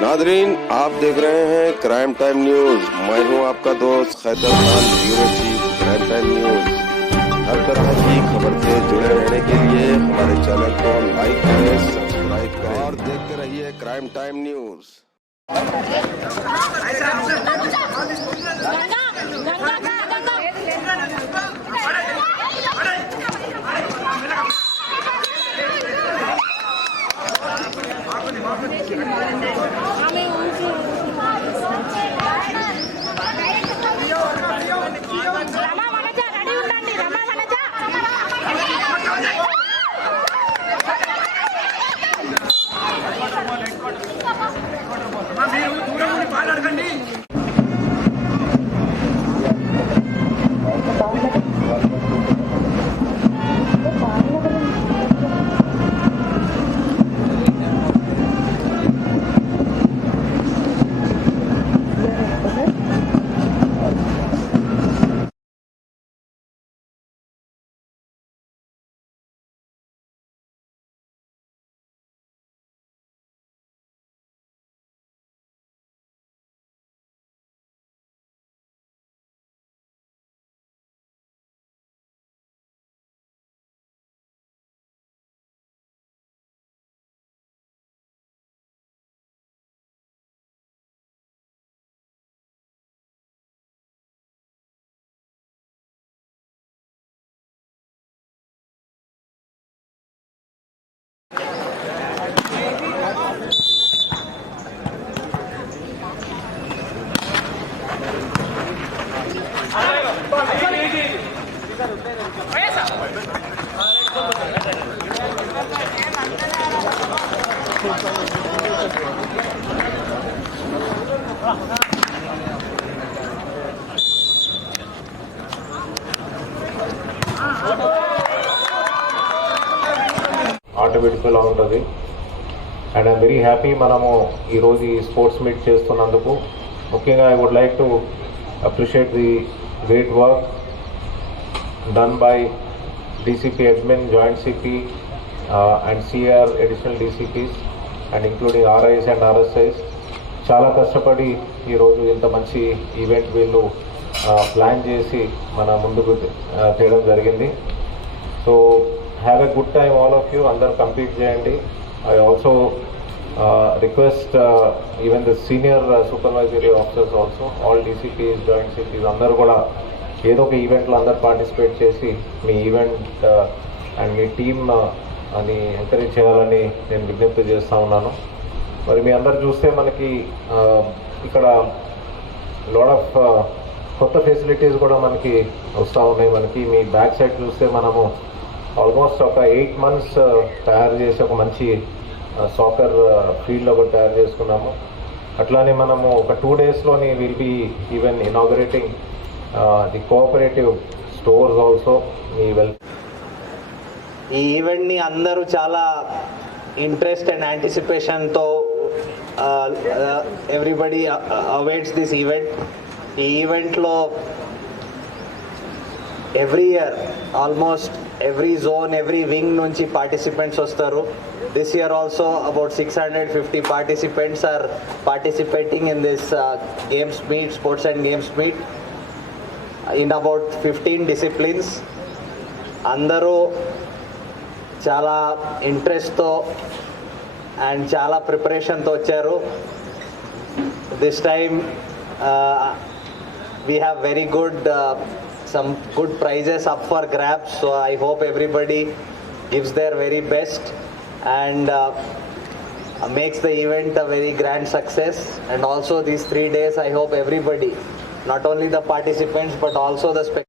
नादरीन, आप देख रहे हैं क्राइम टाइम न्यूज। मैं हूं आपका दोस्त Khaitar Khan, bureau chief crime time news. हर तरह की खबर से जुड़े रहने के लिए हमारे चैनल को लाइक करें, सब्सक्राइब करें और देखते रहिए क्राइम टाइम न्यूज। ఆటోమేటిక్గా ఉంటుంది. అండ్ ఐమ్ వెరీ హ్యాపీ మనము ఈరోజు ఈ స్పోర్ట్స్ మీట్ చేస్తున్నందుకు. ముఖ్యంగా I would like to appreciate the great work done by DCP admin, joint CP and CR additional DCPs and including RIs and RSIs. చాలా కష్టపడి ఈరోజు ఇంత మంచి ఈవెంట్ వీళ్ళు ప్లాన్ చేసి మన ముందుకు తేయడం జరిగింది. So have a good time all of you. అందరు కంప్లీట్ చేయండి. I also request even the senior supervisory officers also, all DCPs, joint CPs అందరూ కూడా ఏదో ఒక ఈవెంట్లో అందరు పార్టిసిపేట్ చేసి మీ ఈవెంట్ అండ్ మీ టీమ్ అని ఎంకరేజ్ చేయాలని నేను విజ్ఞప్తి చేస్తూ ఉన్నాను. మరి మీ అందరు చూస్తే మనకి ఇక్కడ లాట్ ఆఫ్ కొత్త ఫెసిలిటీస్ కూడా మనకి వస్తూ ఉన్నాయి. మనకి మీ బ్యాక్ సైడ్ చూస్తే మనము ఆల్మోస్ట్ ఒక 8 months తయారు చేసి ఒక మంచి సాకర్ ఫీల్డ్ ఒకటి తయారు చేసుకున్నాము. అట్లానే మనము ఒక 2 daysలోని will be even inaugurating the cooperative stores also. ఈ ఈవెంట్ని అందరూ చాలా ఇంట్రెస్ట్ అండ్ యాంటిసిపేషన్తో ఎవ్రీబడి అవేట్స్ దిస్ ఈవెంట్. ఈ ఈవెంట్లో every year almost every zone, every wing నుంచి పార్టిసిపెంట్స్ వస్తారు. This year also about 650 participants are participating in this games meet, sports and games meet in about 15 disciplines. అందరూ చాలా ఇంట్రెస్ట్తో అండ్ చాలా ప్రిపరేషన్తో వచ్చారు. This time we have very good some good prizes up for grabs, so I hope everybody gives their very best and makes the event a very grand success. And also these 3 days I hope everybody, not only the participants but also the